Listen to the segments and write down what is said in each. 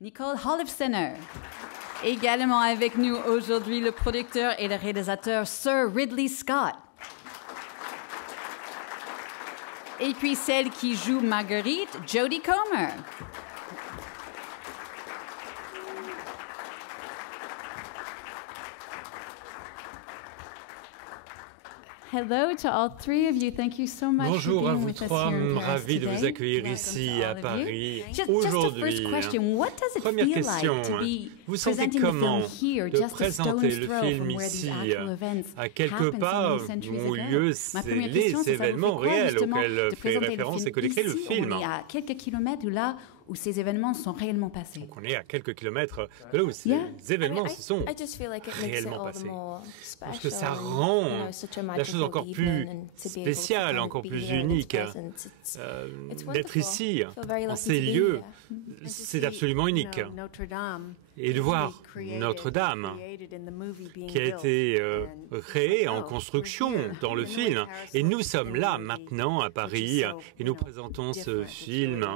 Nicole Holofcener. Également avec nous aujourd'hui le producteur et le réalisateur Sir Ridley Scott. Et puis celle qui joue Marguerite, Jodie Comer. Hello to all three of you. Thank you so much Bonjour for à being vous with us trois, here in Paris ravi de vous today. accueillir Welcome ici to all à of you. Paris Just a aujourd'hui. first question. What does it Première feel question, like to be vous sentez presenting the comment film here, de just a présenter stone's le throw film from where these ici, actual events à quelque happened part so many centuries où ont ago? lieu Ma première question, les c'est ça vous fait événements quoi, réels justement, auxquels de fait présenter le référence film et que décrit le ici, film. on est à quelques kilomètres de là où ces événements sont réellement passés. Donc on est à quelques kilomètres de là où ces événements se sont réellement passés. Je pense que ça rend la chose encore plus spéciale, encore plus unique. D'être ici, en ces lieux, c'est absolument unique. Et de voir Notre-Dame, qui a été créée en construction dans le film. Et nous sommes là maintenant à Paris et nous présentons ce film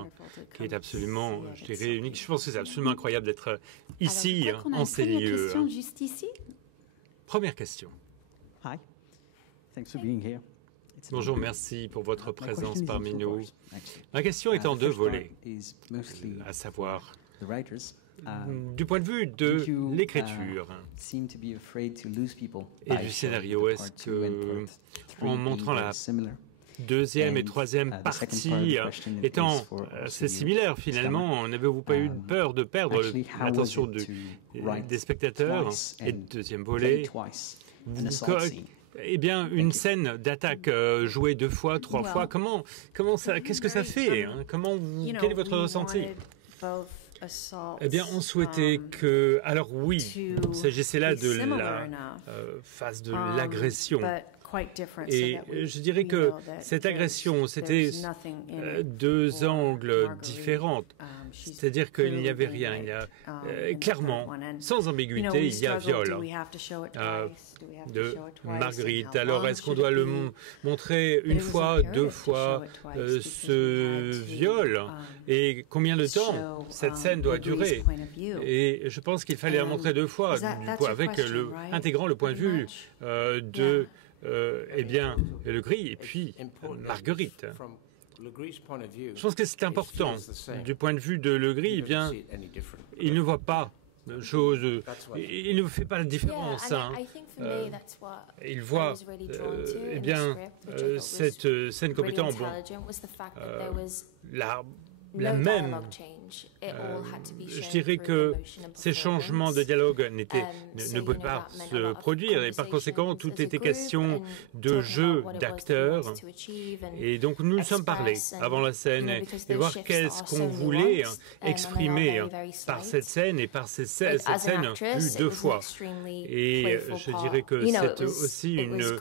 qui est absolument, je dirais, unique. Je pense que c'est absolument incroyable d'être ici, en ces lieux. Question juste ici. Première question. Hi, thanks for being here. Bonjour, merci pour votre présence parmi nous. Ma question est en deux volets, à savoir, du point de vue de l'écriture et du scénario, est-ce que, en montrant la deuxième et troisième partie étant assez similaires finalement, n'avez-vous pas eu peur de perdre l'attention des spectateurs? Et deuxième volet, eh bien, une scène d'attaque jouée 2 fois, 3 fois, comment ça, qu'est-ce que ça fait, hein? Quel est votre ressenti? Eh bien, on souhaitait que... Alors oui, il s'agissait là de la phase de l'agression. Et je dirais que cette agression, c'était 2 angles différents. C'est-à-dire qu'il n'y avait rien. Il y a, clairement, sans ambiguïté, il y a viol de Marguerite. Alors, est-ce qu'on doit le montrer 1 fois, 2 fois, ce viol? Et combien de temps cette scène doit durer? Et je pense qu'il fallait la montrer 2 fois, avec intégrant le point de vue de... eh bien, le gris et puis Marguerite. Je pense que c'est important. Du point de vue de Le Gris, eh bien, il ne voit pas de choses, il ne fait pas la différence. Hein. Il voit, eh bien, cette scène comme étant la même. Je dirais que ces changements de dialogue ne pouvaient pas se produire et par conséquent, tout était question de jeu d'acteurs. Et donc, nous nous sommes parlé avant la scène et voir qu'est-ce qu'on voulait exprimer par cette scène et par cette scène plus 2 fois. Et je dirais que c'est aussi une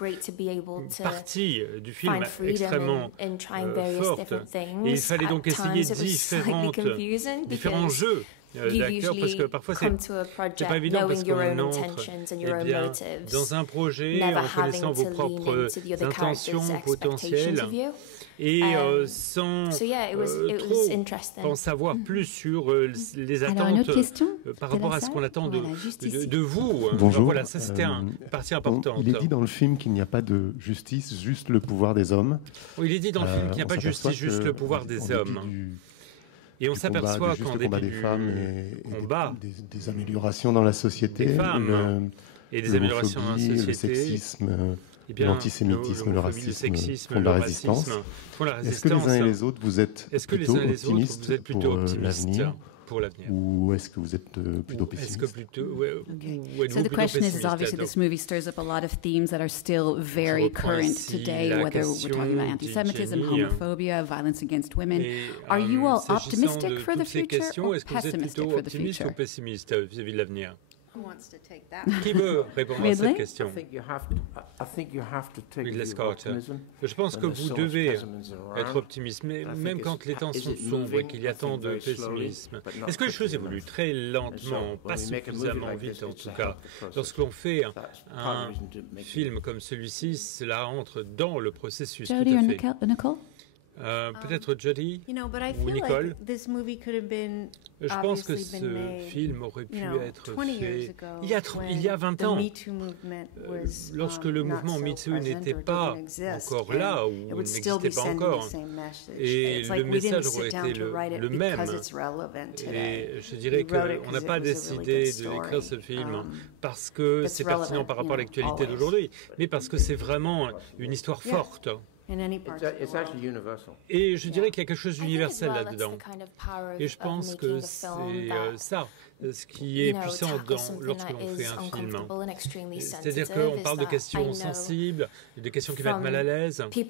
partie du film extrêmement forte. Et il fallait donc essayer différents jeux d'acteurs, parce que parfois c'est pas évident, parce qu'on entre dans un projet en connaissant vos propres intentions potentielles et sans trop en savoir plus sur les attentes par rapport à ce qu'on attend de vous. Bonjour. Voilà, ça c'était une partie importante. Il est dit dans le film qu'il n'y a pas de justice, juste le pouvoir des hommes. Oui, il est dit dans le film qu'il n'y a pas de justice, juste le pouvoir des hommes. Et on s'aperçoit qu'en début des femmes et combat, des améliorations dans la société, des femmes et des améliorations dans la société, le sexisme, l'antisémitisme, le racisme font de la résistance. Est-ce que les uns et les autres, vous êtes plutôt optimistes pour l'avenir? Ou est-ce que vous êtes plutôt pessimiste? So the question is obviously this movie stirs up a lot of themes that are still very current today, whether we're talking about anti-Semitism, homophobia, violence against women. Are you all optimistic for the future or pessimistic for the future? Ou pessimiste vis-à-vis de l'avenir? Qui veut répondre à cette question? Ridley Scott. Je pense que vous devez être optimiste, mais même quand les temps sont sombres et qu'il y a tant de pessimisme. Est-ce que les choses évoluent très lentement, pas suffisamment vite en tout cas? Lorsque l'on fait un film comme celui-ci, cela entre dans le processus. Jodie ou Nicole? Peut-être Jody ou Nicole. Je pense que ce film aurait pu être fait il y a 20 ans, lorsque le mouvement MeToo n'était pas encore là ou n'existait pas encore. Et le message aurait été le même. Et je dirais qu'on n'a pas décidé de l'écrire ce film parce que c'est pertinent par rapport à l'actualité d'aujourd'hui, mais parce que c'est vraiment une histoire forte. Et je dirais qu'il y a quelque chose d'universel là-dedans. Et je pense que c'est ça, ce qui est puissant lorsque l'on fait un film. C'est-à-dire qu'on parle de questions sensibles, de questions qui mettent mal à l'aise. Et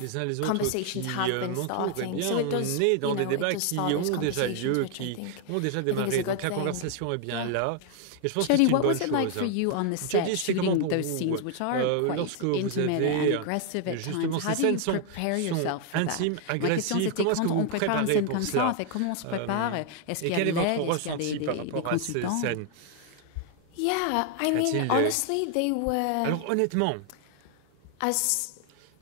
les uns les autres qui m'entourent, on est dans des débats qui ont déjà lieu, qui ont déjà démarré. Donc la conversation est bien là. Et je pense que c'est une bonne chose. Jody, c'est comment pour vous, lorsque vous avez justement ces scènes sont intimes, agressives, comment est-ce que vous vous préparez pour cela? Comment on se prépare? Est-ce qu'il y a quel est votre ressenti par rapport à ces scènes? Alors honnêtement,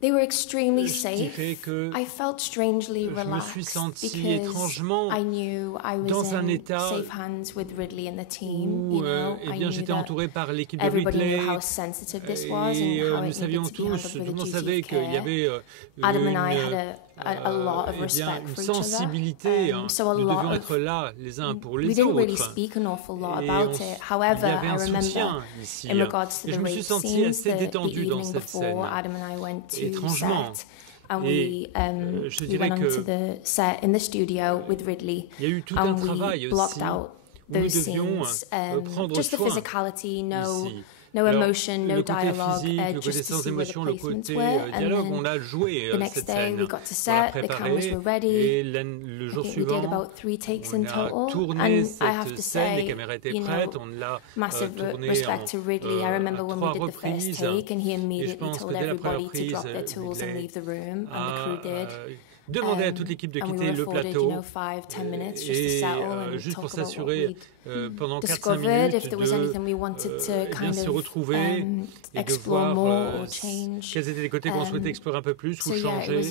they were extremely safe. I felt strangely relaxed because I knew I was in safe hands with Ridley and the team. You know, I knew j'étais entouré par l'équipe de everybody Ridley. Knew how sensitive this was and how nous savions tous, tout le monde savait qu'il y avait Adam and I had a lot of respect for each sensibilité. other. So a nous lot devions of, être là les uns pour les we autres. didn't really speak an awful lot about it. However, I remember in regards to the rape scenes, the evening before Adam and I went to set. And we went onto the set in the studio with Ridley, and we blocked out those scenes. Just the physicality, no emotion, no dialogue, just to see where the placements were. And then the next day we got to set, the cameras were ready. I think we did about 3 takes in total. And I have to say, you know, massive respect to Ridley. I remember when we did the first take and he immediately told everybody to drop their tools and leave the room, and the crew did. Demandez à toute l'équipe de quitter le plateau et juste pour s'assurer pendant 4-5 minutes de bien se retrouver et de voir quels étaient les côtés qu'on souhaitait explorer un peu plus ou changer.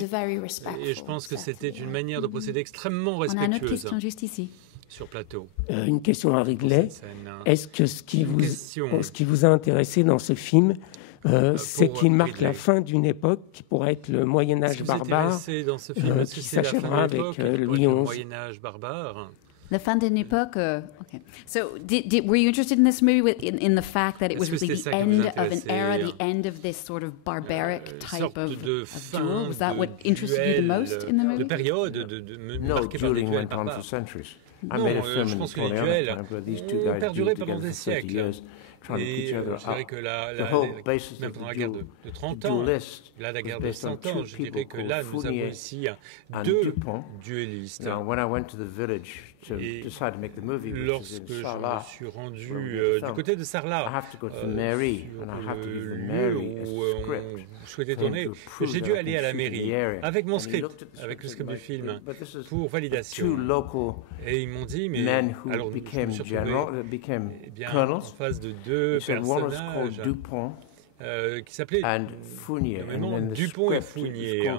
Et je pense que c'était une manière de procéder extrêmement respectueuse. On a une autre question juste ici. Sur plateau. Une question à Ridley. Est-ce que ce qui vous a intéressé dans ce film, c'est qu'il marque la fin d'une époque qui pourrait être le Moyen-Âge barbare, qui s'achèvera avec Louis XI. The fin d'une époque. Okay. So, were you interested in this movie in the fact that it was really the end of an era, the end of this sort of barbaric type of duel? Was that what interested you the most in the movie? De période marquée par des duels barbares. Non, je pense que les duels ont perduré pendant des siècles. Et je dirais que même pendant la guerre de 30 ans, là, la guerre de 100 ans, je dirais que là, nous avons ici 2 duellistes. Et lorsque je me suis rendu du côté de Sarlat, sur le lieu où on souhaitait tourner, j'ai dû aller à la mairie avec mon script, avec le script du film, pour validation. Et ils m'ont dit, mais alors je me suis retrouvé en face de 2 personnages qui s'appelaient Dupont et Fournier.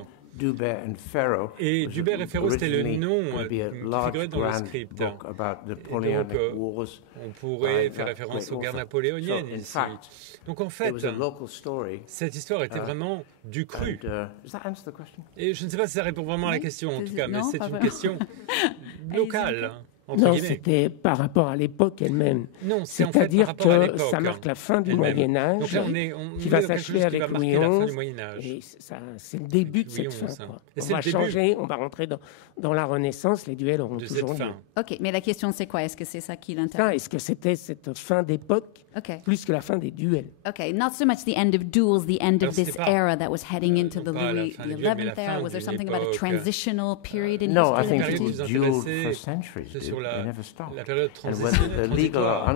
Et Dubert et Ferro, c'était le nom qui figurait dans le script. Et donc, on pourrait faire référence aux guerres napoléoniennes ici. Donc, en fait, cette histoire était vraiment du cru. Et je ne sais pas si ça répond vraiment à la question, en tout cas, mais c'est une question locale. Non, c'était par rapport à l'époque elle-même. C'est-à-dire que ça marque la fin du Moyen-Âge, qui va s'achever avec Louis XI. Et c'est le début de cette fin. On va changer, on va rentrer dans la Renaissance, les duels auront toujours lieu. OK, mais la question c'est quoi? Est-ce que c'est ça qui l'intéresse? Est-ce que c'était cette fin d'époque plus que la fin des duels? OK, not so much the end of duels, the end of this era that was heading into the Louis XI era. Was there something about a transitional period in history? No, I think it was duel for centuries. la période transitoire.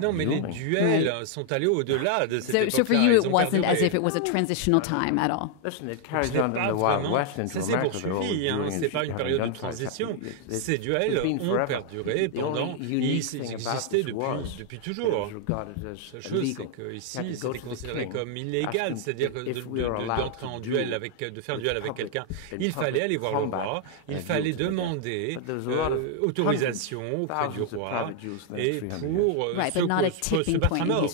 Non, mais les duels sont allés au-delà de cette époque-là. So for you, it wasn't as if it was a transitional time at all. Ça s'est poursuivi, c'est pas une période de transition. Ces duels ont perduré pendant, ils existaient depuis toujours. La chose, c'est qu'ici, c'était considéré comme illégal, c'est-à-dire d'entrer en duel de faire un duel avec quelqu'un. Il fallait aller voir le roi, il fallait demander autorisation auprès du roi et pour se battre à mort.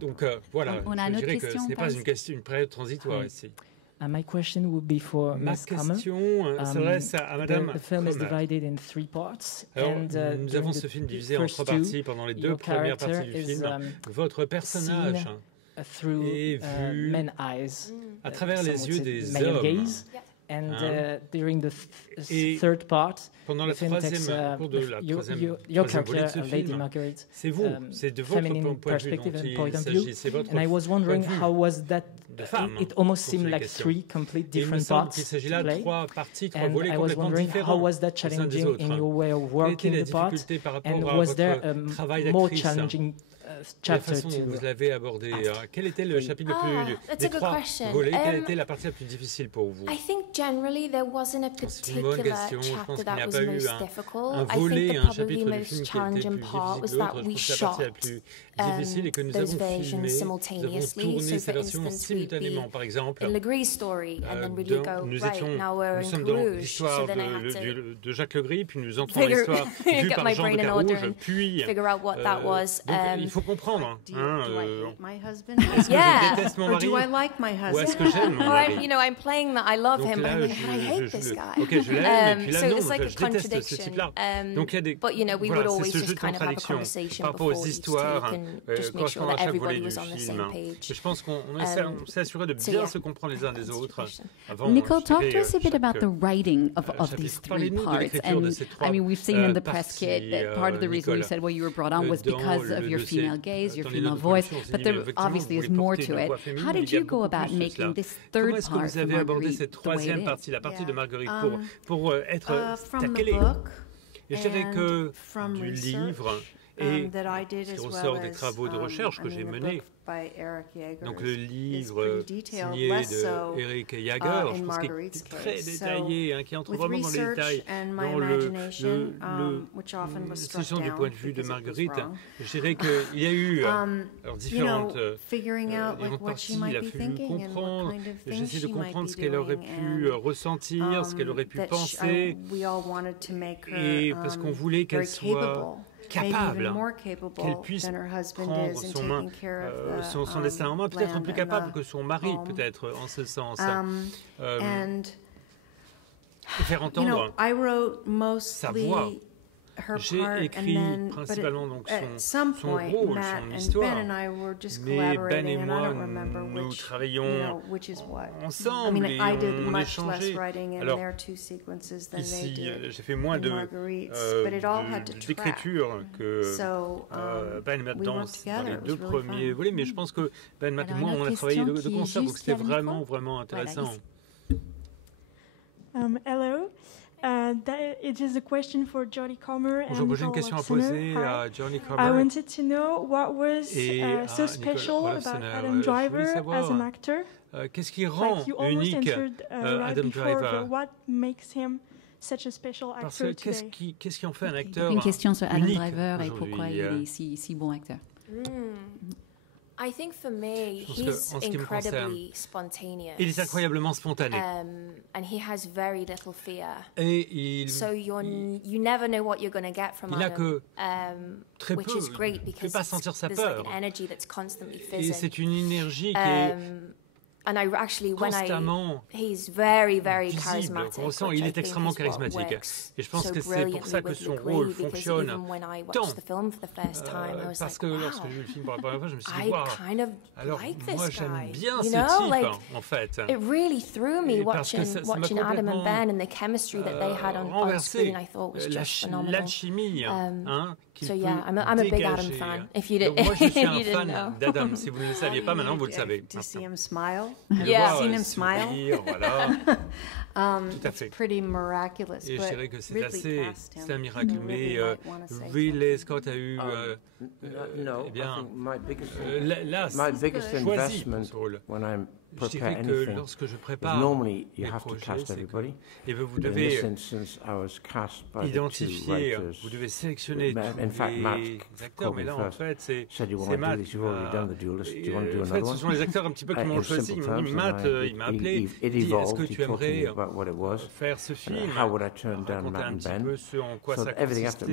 Donc voilà, je dirais que ce n'est pas une période transitoire ici. My question would be for Ma question s'adresse à Madame The film is divided in 3 parts. Alors, nous avons ce film divisé en 3 parties. Pendant les 2 premières parties du film, votre personnage est vu à travers les yeux des hommes. And during the third part, pendant la troisième cours de la troisième volet de ce film, c'est vous, c'est de votre point de vue dont il s'agit, c'est votre and I was wondering how was that. It almost seemed like 3 complete different parts to play. And I was wondering how was that challenging in your way of working the part, and was there a more challenging chapter la façon dont vous l'avez abordé. Quel était le chapitre le plus des 3 volets? Quelle était la partie la plus difficile pour vous? I think generally there wasn't a particular chapter that was most difficult. Un volet, un chapitre du film qui était plus difficile que l'autre. Je pense que la partie la plus difficile est que nous avons filmé, nous avons tourné ces versions simultanément. Par exemple, nous sommes dans l'histoire de Jacques Legris, puis nous entrons dans l'histoire vue par Jean de Carouge, puis il faut comprendre. Do I hate my husband? Est-ce que je déteste mon mari? Or do I like my husband? Ou est-ce que j'aime mon mari? I'm playing that I love him, and I hate this guy. Ok, je l'aime, et puis là non, je déteste ce type-là. Donc il y a des, voilà, c'est ce jeu de contradiction par rapport aux histoires correspondant à chaque volet du film. Et je pense qu'on s'est assuré de bien se comprendre les uns des autres avant. Nicole, talk to us a bit about the writing of these 3 parts. And I mean, we've seen in the press kit that part of the reason you said you were brought on was because of your female gaze, your female voice, but there obviously is more to it. How did you go about making this third part? Comment est-ce que vous avez abordé cette troisième partie, la partie de Marguerite, pour être calée? Et je dirais que du livre et ce qui ressort des travaux de recherche que j'ai menés, donc le livre signé de Eric Jaeger, je pense qu'il est très détaillé, qui entre vraiment dans les détails, dans la situation du point de vue de Marguerite. Je dirais qu'il y a eu différentes parties, il a fallu comprendre, j'ai essayé de comprendre ce qu'elle aurait pu ressentir, ce qu'elle aurait pu penser, et parce qu'on voulait qu'elle soit capable, qu'elle puisse prendre son destin en main, peut-être plus capable que son mari, peut-être en ce sens, faire entendre sa voix. J'ai écrit principalement donc son rôle, son histoire, mais Ben et moi, nous travaillons ensemble et on échangeait. Alors, ici, j'ai fait moins d'écriture que Ben et Matt dans les 2 premiers volets, mais je pense que Ben, Matt et moi, on a travaillé de concert, donc c'était vraiment, vraiment intéressant. Hello. It is a question for Jodie Comer and Bonjour, j'ai une question à poser à Jodie Comer. I wanted to know what was so special about Adam Driver as an actor. Qu'est-ce qui rend unique Adam Driver? What makes him such a special actor today? Qu'est-ce qui en fait un acteur unique? Une question sur Adam Driver et pourquoi il est si bon acteur. I think for me, he's incredibly spontaneous. Il est incroyablement spontané. And he has very little fear. Et so you never know what you're going to get from Adam. Très which is great because pas sentir sa peur. Like an energy that's constantly fizzing. Et c'est une énergie qui est and I actually, constamment he's very, very charismatic. Il est extrêmement charismatique. Et je pense que c'est pour ça que son rôle fonctionne tant. Parce que lorsque j'ai vu le film pour la première fois, je me suis dit, waouh, alors moi j'aime bien ce type, en fait. It really threw me watching Adam and Ben and the chemistry that they had on screen. I thought was just phenomenal. L'alchimie qu'il so peut yeah, I'm a big Adam fan. If you Donc moi, je suis un fan d'Adam. Si vous ne le saviez pas, maintenant vous le savez. To see him smile. Yeah, seen him smile. Sourire, voilà. Tout à fait. Pretty miraculous. Et je dirais que c'est un miracle. Mais Ridley Scott a eu, eh bien, là, choisi ce rôle. Je dirais que lorsque je prépare les projets, et vous devez identifier, vous devez sélectionner tous les acteurs, mais là en fait c'est Matt qui en fait ce sont les acteurs un petit peu qui m'ont choisi. Matt, il m'a appelé, il dit est-ce que tu aimerais faire ce film, raconter un petit peu ce en quoi ça consistait,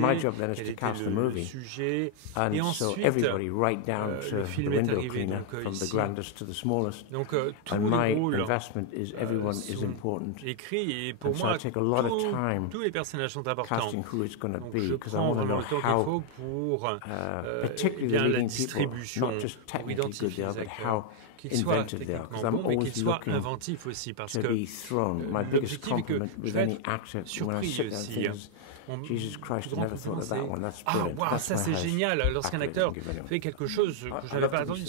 quel était le sujet, et ensuite le film est arrivé donc ici. Donc tous les rôles sont écrits et pour moi tous les personnages sont importants. Donc je prends vraiment le temps qu'il faut pour bien la distribution, pour identifier les acteurs, qu'ils soient techniquement bons, mais qu'ils soient inventifs aussi, parce que l'objectif est que je vais être surpris aussi. Jesus Christ, never thought of that one. That's brilliant. Ah, wow, ça c'est génial. Lorsqu'un acteur fait quelque chose que je n'avais pas attendu,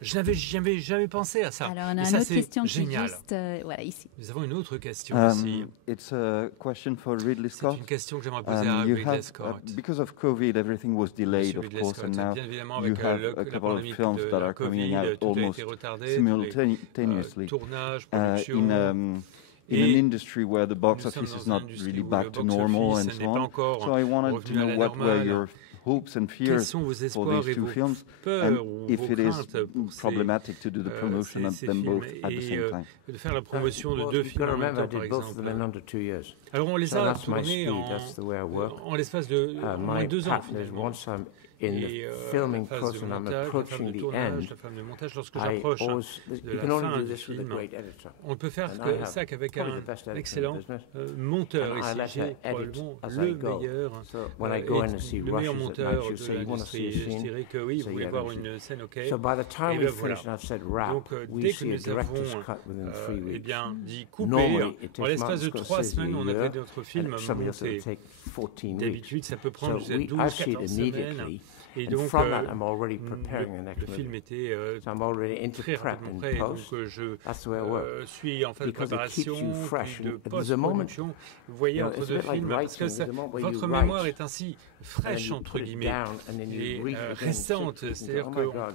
je n'avais jamais pensé à ça. Alors on a une autre question génial. Juste, voilà, ici. Nous avons une autre question aussi. It's a question for Ridley Scott. C'est une question que j'aimerais poser à Ridley Scott. Because of COVID, everything was delayed, of course, and now you have a couple of films that are coming out almost simultaneously. Tournage, production. In an industry where the box office is not really back to normal and so on. So I wanted to know what were your hopes and fears for these two films, and if it is problematic to do the promotion of them both at the same time. De faire la promotion de deux films en même temps, par exemple. Alors on les a tournés en l'espace de moins 2 ans, finalement. In the filming process, and I'm approaching the end, lorsque j'approche de la fin du film, on ne peut faire que ça qu'avec un excellent monteur. Ici, j'ai probablement le meilleur monteur de l'industrie. Je dirais que oui, vous voulez voir une scène, ok. Et bien voilà. Donc, dès que nous avons bien dit couper, en l'espace de 3 semaines, on avait notre film monté. D'habitude, ça peut prendre 12-14 semaines. Et donc, le film était très rapidement prêt. Donc, je suis en phase de préparation, puis de post-production. Vous voyez, entre deux films, parce que votre mémoire est ainsi fraîche, entre guillemets, et récente. C'est-à-dire qu'on peut voir,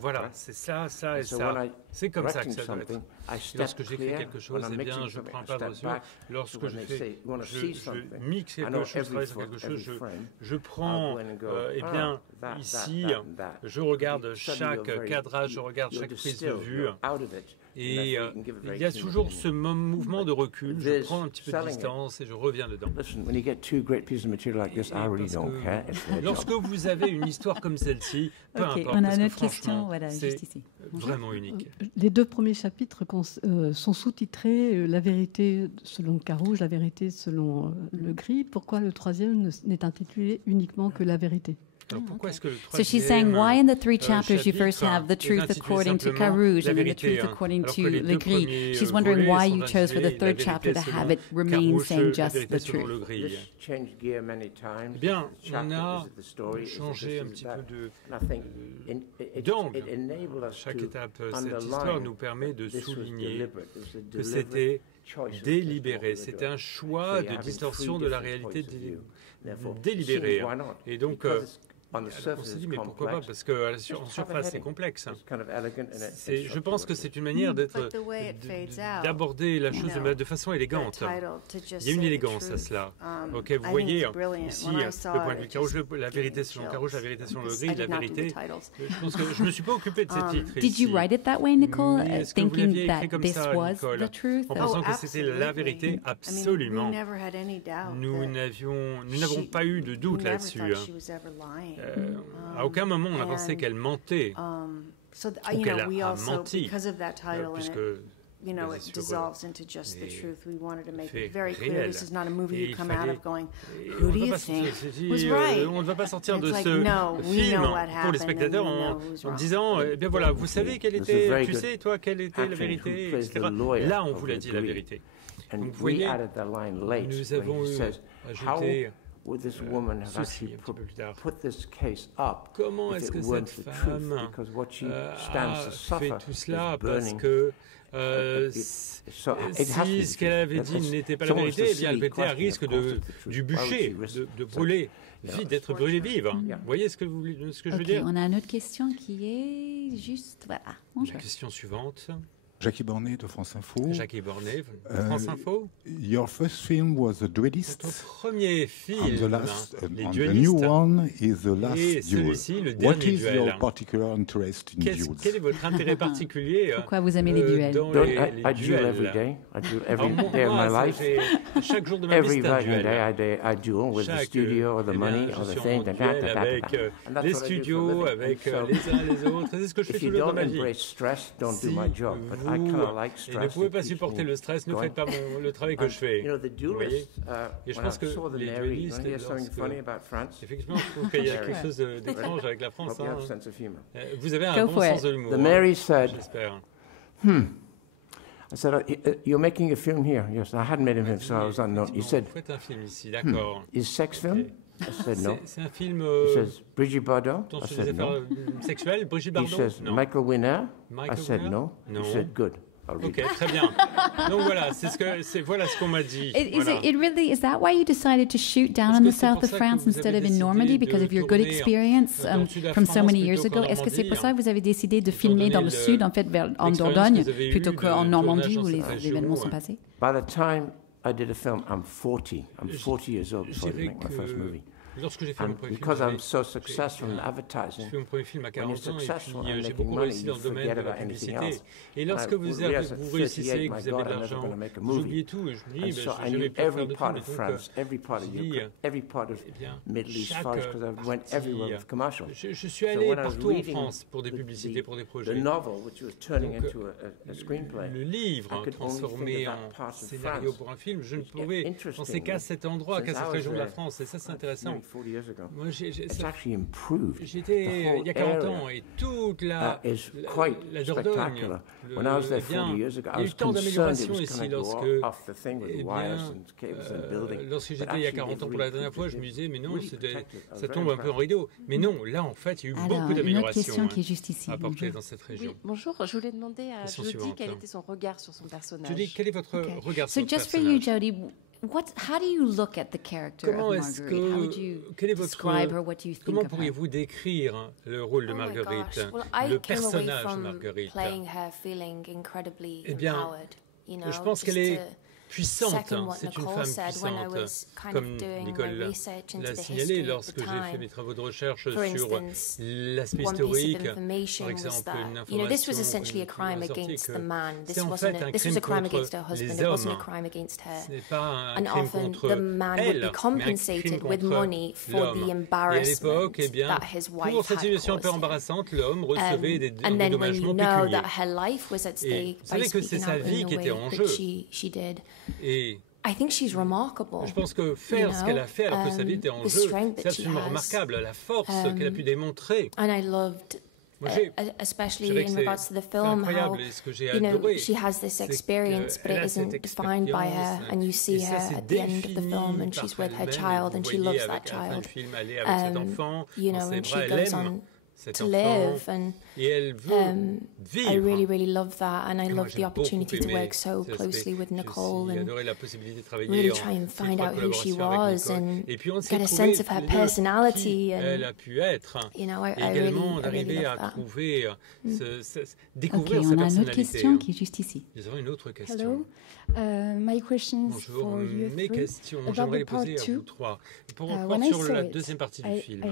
voilà, c'est ça, ça et ça. C'est comme ça que ça doit être. Et lorsque j'écris quelque chose, eh bien, je prends pas de recul. Lorsque je mixe quelque chose, je travaille sur quelque chose, je prends, eh bien, ici, je regarde chaque cadrage, je regarde chaque prise de vue. Et il y a toujours ce mouvement de recul. Je prends un petit peu de distance et je reviens dedans. Lorsque vous avez une histoire comme celle-ci, peu importe, on a une autre question, voilà, juste ici. Vraiment unique. Les 2 premiers chapitres sont sous-titrés La vérité selon le Carouge, La vérité selon le Gris. Pourquoi le 3e n'est intitulé uniquement que La vérité? So she's saying, why in the 3 chapters you first have the truth according to Carouge and then the truth according to Le Gris? She's wondering why you chose for the 3rd chapter to have it remain saying just the truth. Eh bien, on a changé un petit peu d'angle. Chaque étape, cette histoire nous permet de souligner que c'était délibéré. C'était un choix de distorsion de la réalité délibéré. Et donc, on s'est dit, mais pourquoi pas? Parce qu'en surface, c'est complexe. Je pense que c'est une manière d'aborder la chose de façon élégante. Il y a une élégance à cela. Ok, vous voyez, ici, le point de vue Carouge, la vérité selon Carouge, la vérité selon Le Gris, la vérité. Je pense que je ne me suis pas occupé de ces titres. Did you write it that way, Nicole? Thinking that this was the truth? En pensant que c'était la vérité, absolument. Nous n'avons pas eu de doute là-dessus. À aucun moment on a pensé qu'elle mentait ou qu'elle a menti, puisque you know, it dissolves into just the truth. We wanted to make it very clear this is not a movie you come out of going, who do you think was right? On ne va pas sortir de ce film pour les spectateurs en disant, eh bien voilà, vous savez quelle était, tu sais toi quelle était la vérité, etc. Là, on vous l'a dit la vérité. Donc vous voyez, nous avons ajouté would this woman have actually put this case up comment if est-ce it que weren't cette the femme truth? Because what she stands to fait suffer tout cela is parce burning. que si ce qu'elle avait dit n'était pas la vérité, eh bien elle était à risque du bûcher, de brûler, d'être brûlée vive. Vous voyez ce que je veux dire? On a une autre question qui est juste... Voilà. La question suivante. Jackie Bornet de France Info. Jackie Bornet de France Info. Your first film was The Duelist. Ton premier film, Les and Duelistes. The new one is The Last Et Duel. celui-ci, le What dernier is duel. your particular interest in duels? Quel est votre intérêt particulier Pourquoi vous aimez les duels? dans I les duel every duels? day. I duel every Alors, day of my moi, life. chaque jour de ma vie, Every c'est un working duel. day I duel with the studio or the money or the Je suis thing. en duel avec les studios, avec les uns les autres. C'est ce que je fais If you toujours dans don't ma vie. embrace stress, don't Si do my job. But I kind of like Et stress. ne pouvez pas supporter le stress, ne faites pas le travail que je fais. You know, the Vous voyez? duelists, Et je when pense I que saw the les Mary, duelistes, here's something funny about France. effectivement, je trouve qu'il y a quelque chose d'étrange avec la France. Hope you have a Hein. sense of humor. Vous avez un bon sens de l'humour. The Mary said, j'espère. I said, you're making a film here. Yes, I hadn't made a film, so I was unknown. He said, Vous faites un film ici, d'accord. is sex film? I said, no. C'est un film He says, Brigitte Bardot? I sur des said, no. affaires sexuelles, Brigitte He Bardot? says, Non. Michael Winner? Michael I said, Winner? no. Non. He said, good. Ok, très bien. Donc voilà, voilà ce qu'on m'a dit. Is that why you decided to shoot down in the south of France instead of in Normandy because of your good experience from so many years ago? Est-ce que c'est pour ça que vous avez décidé de filmer dans le sud, en fait, en Dordogne, plutôt qu'en Normandie où les événements sont passés? By the time I did a film, I'm 40. I'm 40 years old before I make my first movie. Lorsque j'ai fait mon premier film, because I'm so successful in advertising, j'ai fait mon premier film à 40 ans successful et and puis j'ai making beaucoup money, réussi dans you le domaine forget de la about anything publicité. else. Et lorsque vous réussissez et que vous avez de l'argent, vous oubliez tout. Et je me dis, so je vais plus faire de film. of France, every part of Europe, every part of Middle East France, because I went everywhere with commercials. Je suis allé partout en France pour des publicités, pour des projets. The novel, which was turning into a screenplay, le livre transformé en scénario pour un film, je ne pouvais penser qu'à cet endroit, qu'à cette région de la France. Et ça, c'est intéressant. Moi, j'étais il y a 40 ans et toute la Dordogne, il y a eu tant d'améliorations ici lorsque j'étais il y a 40 ans pour la dernière fois, je me disais mais non, ça tombe un peu en rideau. Mais non, là en fait, il y a eu beaucoup d'améliorations apportées dans cette région. Oui, bonjour, je voulais demander à Jodie quel était son regard sur son personnage. Jodie, quel est votre regard sur le personnage? So just for you, Jodie, how do you look at the character of Marguerite? How would you describe her? What do you think Comment of her? pourriez-vous décrire le rôle de Marguerite, le personnage de Marguerite? Eh bien, je pense qu'elle est puissante, c'est une femme puissante. Comme Nicole l'a signalé, lorsque j'ai fait mes travaux de recherche sur l'aspect historique, par exemple, une information c'est en fait un crime contre les hommes. Ce n'est pas un crime contre elle, mais un crime contre l'homme. Et à l'époque, eh bien, pour cette situation un peu embarrassante, l'homme recevait des dédommagements pécuniaires. Et vous savez que c'est sa vie qui était en jeu. Et I think she's remarkable. Je pense que faire ce qu'elle a fait alors que sa vie était en jeu, c'est absolument remarquable, la force qu'elle a pu démontrer. And I loved, especially in regards to the film, how she has this experience, but it isn't defined by her, and you see her at the end of the film, and she's with her child, and she loves that child. And she goes on to live, and I really, really love that, and I love the opportunity to work so closely with Nicole and really try and find out who she was and get a sense of her personality, and I really love that. Ok, on a une autre question qui est juste ici. Nous avons une autre question. Hello, my questions Bonjour, for you mes questions, j'aimerais les poser à vous trois. Pour reprendre sur la deuxième partie du film,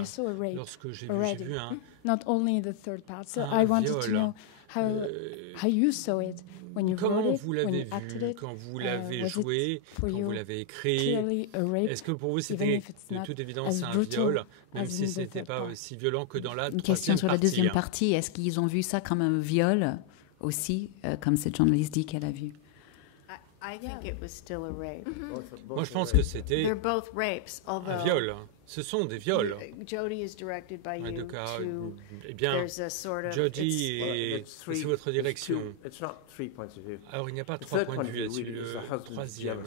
lorsque j'ai vu un not only the third part, so I wanted to know how you saw it when you comment wrote vous it, when l'avez you acted vu, it. quand vous l'avez Was it joué, for quand you vous l'avez écrit? clearly a rape, Est-ce que pour vous even c'était if it's de not toute évidence as un brutal viol, même as si in ce the n'était third pas part? aussi violent que dans la Une troisième question sur la partie? deuxième partie. Est-ce qu'ils ont vu ça comme un viol aussi, comme cette journaliste dit qu'elle a vu? I think it was still a rape. Moi, je pense que c'était They're both rapes, although un viol. Ce sont des viols. Jodie is directed by En you tout cas, to. eh bien, There's a sort of. Jodie et c'est votre direction. It's not 3 points of view. Alors, il n'y a pas trois points de vue là-dessus. Le troisième.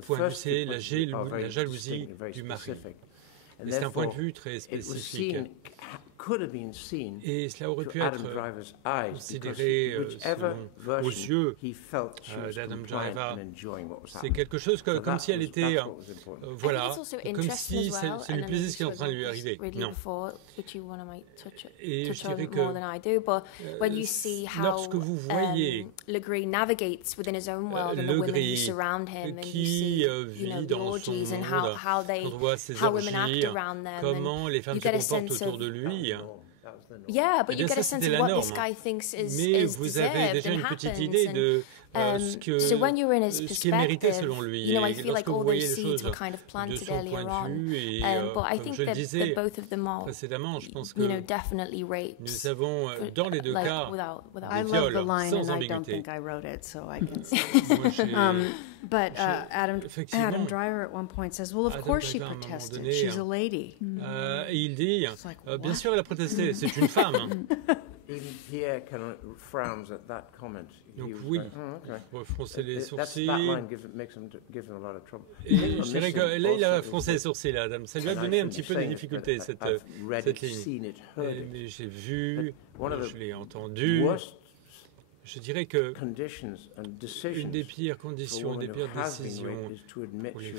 point de vue, c'est la jalousie du mari. C'est un point de vue très spécifique. Et cela aurait pu être considéré aux yeux d'Adam Driver. C'est quelque chose comme si elle était, voilà, comme si ça lui plaisait ce qui est en train de lui arriver. Non. Et je dirais que lorsque vous voyez Legree qui vit dans son monde, quand on voit ses orgies, comment les femmes se comportent autour de lui, Yeah, but you get a sense of what this guy thinks is deserved and happened. Ce qui est mérité selon lui. You know, I feel like all those seeds were kind of planted earlier on. But I think that both of them are, précédemment, je pense que definitely rapes. Nous avons dans les deux cas I love the line and I don't think I wrote it, so I can say but Adam Driver at one point says, well, of course she protested. She's a lady. Et il dit, bien sûr elle a protesté, c'est une femme. Even Pierre kind of frowns at that comment. Donc oui, froncer les sourcils. That line gives him a lot of trouble. Et je dirais que là, il a froncé les sourcils, Adam. Ça lui a donné un petit peu de difficulté, cette ligne. Mais j'ai vu, je l'ai entendu. Je dirais que une des pires conditions, une des pires décisions pour les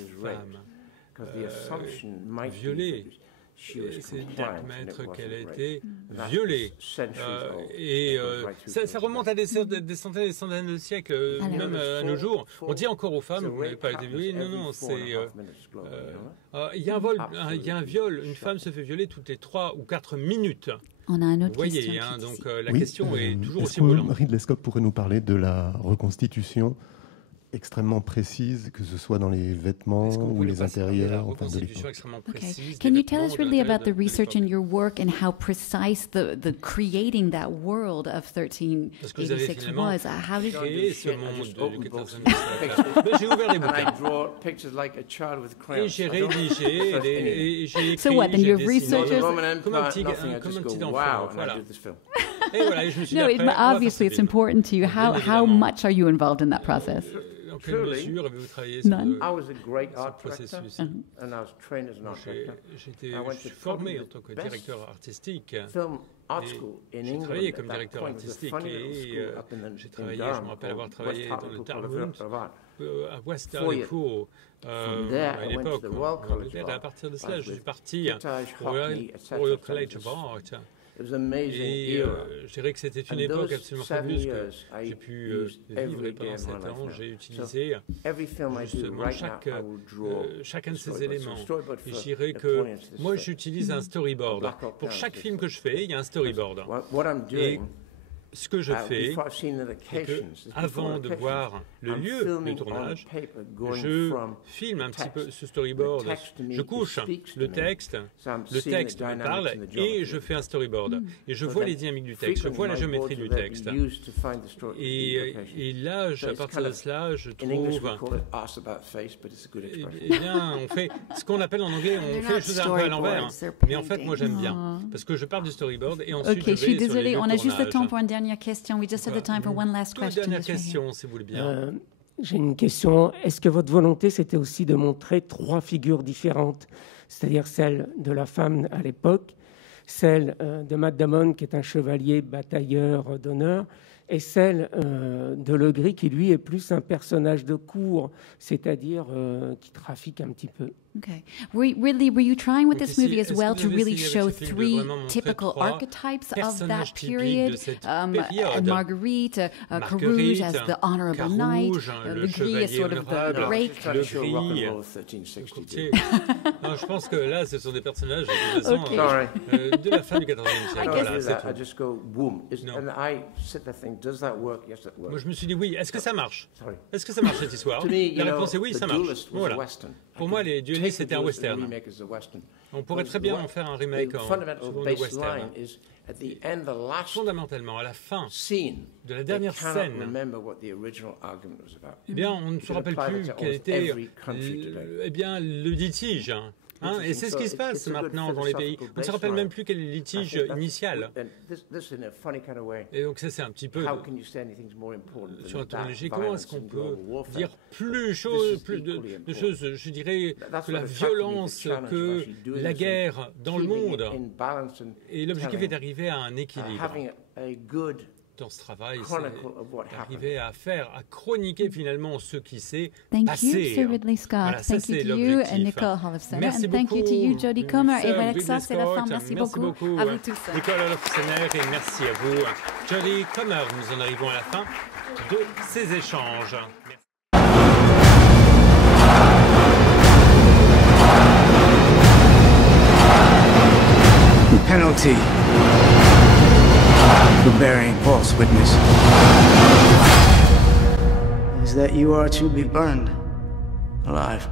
femmes violées, c'est d'admettre qu'elle a été violée. Et ça remonte à des centaines et des centaines de siècles, même à nos jours. On dit encore aux femmes, vous n'avez pas été violée. Non, c'est... il y a un viol, une femme se fait violer toutes les 3 ou 4 minutes. On a un autre Vous voyez, donc la question est toujours aussi brûlante. Ridley Scott pourrait nous parler de la reconstitution extrêmement précise, que ce soit dans les vêtements ou les intérieurs. Okay. Can you tell us really about the research in your work and how precise the creating that world of 1386 was? How did you ce monde du 14e J'ai ouvert les bouquins. Et j'ai rédigé et j'ai écrit. So what? Then your researchers comme un petit enfant. Voilà. Et voilà, je me suis dit, obviously it's important to you. How much are you involved in that process? En quelle mesure avez-vous travaillé sur ce processus? Je suis formé en tant que directeur artistique. J'ai travaillé comme directeur artistique et j'ai travaillé, je me rappelle avoir travaillé dans le Dartmouth, à West Hartlepool, à l'époque. À partir de cela, je suis parti au Royal College of Art. Et je dirais que c'était une époque absolument fabuleuse que j'ai pu vivre, et pendant 7 ans, j'ai utilisé justement chacun de ces éléments. Et je dirais que moi, j'utilise un storyboard. Pour chaque film que je fais, il y a un storyboard. Et ce que je fais, c'est que, avant de voir le lieu de tournage, je filme un petit peu ce storyboard, je couche le texte me parle et je fais un storyboard. Et je vois les dynamiques du texte, je vois la géométrie du texte. Et là, à partir de cela, je trouve... Eh bien, on fait ce qu'on appelle en anglais, on fait les choses un peu à l'envers. Mais en fait, moi, j'aime bien. Parce que je pars du storyboard et ensuite je vais sur les lieux de tournage. Désolée, on a juste le temps pour une dernière question. We just have the time for one last question. Dernière question, si vous voulez bien. J'ai une question. Est-ce que votre volonté, c'était aussi de montrer 3 figures différentes, c'est-à-dire celle de la femme à l'époque, celle de Matt Damon, qui est un chevalier batailleur d'honneur, et celle de Legree, qui lui est plus un personnage de cour, c'est-à-dire qui trafique un petit peu. Okay. Were you trying with this movie as well to really show 3 typical archetypes of that period? Marguerite, Carouge as the honorable knight, Legree as sort of the break. Je pense que là, ce sont des personnages de la fin du XIVe siècle. I just go boom, and I sit there thinking, does that work? Yes, that works. Moi, je me suis dit oui. Est-ce que ça marche? Est-ce que ça marche cette histoire? La réponse est oui, ça marche. Voilà. Pour moi, les duellistes, c'était un western. On pourrait très bien en faire un remake en western. Fondamentalement, à la fin de la dernière scène, eh bien, on ne se rappelle plus quel était le litige. Et c'est ce qui se passe maintenant dans les pays. On ne se rappelle même plus quel est le litige initial. Et donc ça, c'est un petit peu sur un ton léger. Comment est-ce qu'on peut dire plus de choses, je dirais, que la violence, que la guerre dans le monde. Et l'objectif est d'arriver à un équilibre. Dans ce travail, c'est d'arriver à chroniquer finalement ce qui s'est passé. Thank you, Sir Ridley Scott. Voilà, thank you to you and Nicole Holofcener. Merci and beaucoup, thank you to you, Jodie Comer et Alexa, c'est la fin. Merci beaucoup. À vous tous. Nicole Holofcener et merci à vous. Jodie Comer, nous en arrivons à la fin de ces échanges. The penalty for bearing false witness is that you are to be burned alive.